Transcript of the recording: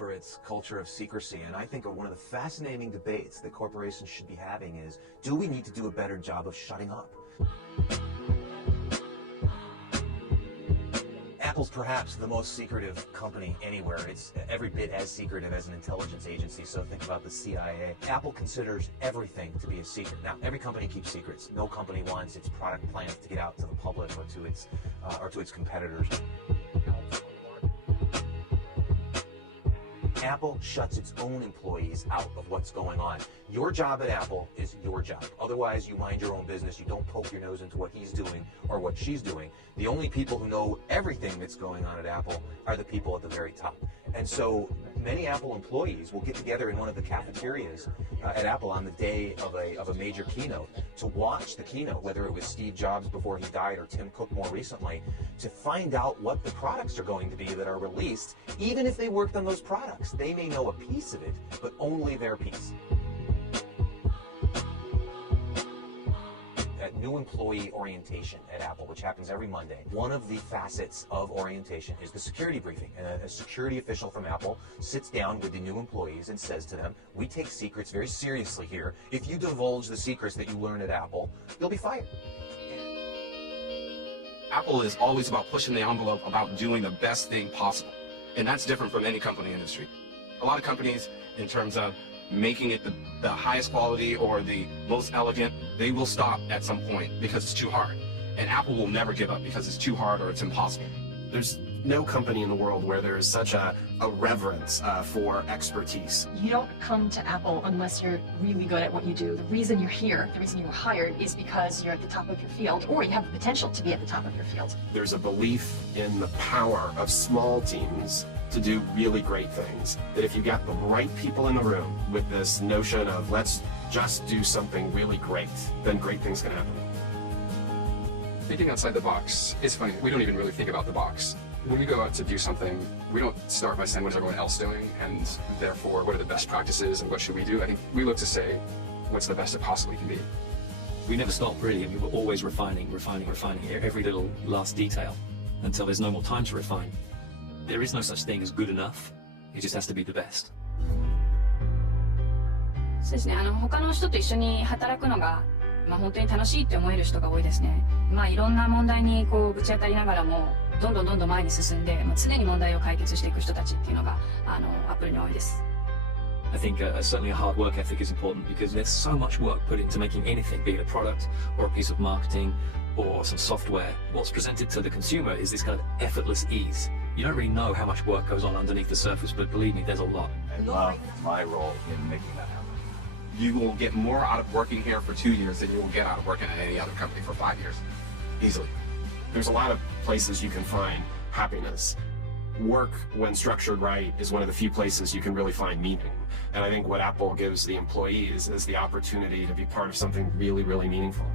for its culture of secrecy, and I think one of the fascinating debates that corporations should be having is, do we need to do a better job of shutting up? Apple's perhaps the most secretive company anywhere. It's every bit as secretive as an intelligence agency, so think about the CIA. Apple considers everything to be a secret. Now, every company keeps secrets. No company wants its product plans to get out to the public or to its competitors. Apple shuts its own employees out of what's going on. Your job at Apple is your job. Otherwise, you mind your own business. You don't poke your nose into what he's doing or what she's doing. The only people who know everything that's going on at Apple are the people at the very top. And so many Apple employees will get together in one of the cafeterias at Apple on the day of a major keynote to watch the keynote, whether it was Steve Jobs before he died or Tim Cook more recently, to find out what the products are going to be that are released. Even if they worked on those products, they may know a piece of it, but only their piece. New employee orientation at Apple, which happens every Monday. One of the facets of orientation is the security briefing. A security official from Apple sits down with the new employees and says to them, we take secrets very seriously here. If you divulge the secrets that you learn at Apple, you'll be fired. Apple is always about pushing the envelope, about doing the best thing possible. And that's different from any company industry. A lot of companies, in terms of making it the highest quality or the most elegant, they will stop at some point because it's too hard. And Apple will never give up because it's too hard or it's impossible. There's no company in the world where there is such a reverence for expertise. You don't come to Apple unless you're really good at what you do. The reason you're here, the reason you were hired, is because you're at the top of your field, or you have the potential to be at the top of your field. There's a belief in the power of small teams to do really great things. That if you got the right people in the room with this notion of let's just do something really great, then great things can happen. Thinking outside the box is funny. We don't even really think about the box. When we go out to do something, we don't start by saying what is everyone else doing, and therefore what are the best practices and what should we do. I think we look to say what's the best it possibly can be. We never stopped really, and we were always refining every little last detail until there's no more time to refine. There is no such thing as good enough. It just has to be the best. そうですね。他の人と一緒に働くのが、本当に楽しいって思える人が多いですね。いろんな問題にぶち当たりながらも、どんどん前に進んで、常に問題を解決していく人たちっていうのが、Appleに多いです。I think certainly a hard work ethic is important because there's so much work put into making anything, be it a product or a piece of marketing or some software. What's presented to the consumer is this kind of effortless ease. You don't really know how much work goes on underneath the surface, but believe me, there's a lot. I love my role in making that happen. You will get more out of working here for 2 years than you will get out of working at any other company for 5 years. Easily. There's a lot of places you can find happiness. Work, when structured right, is one of the few places you can really find meaning. And I think what Apple gives the employees is the opportunity to be part of something really, really meaningful.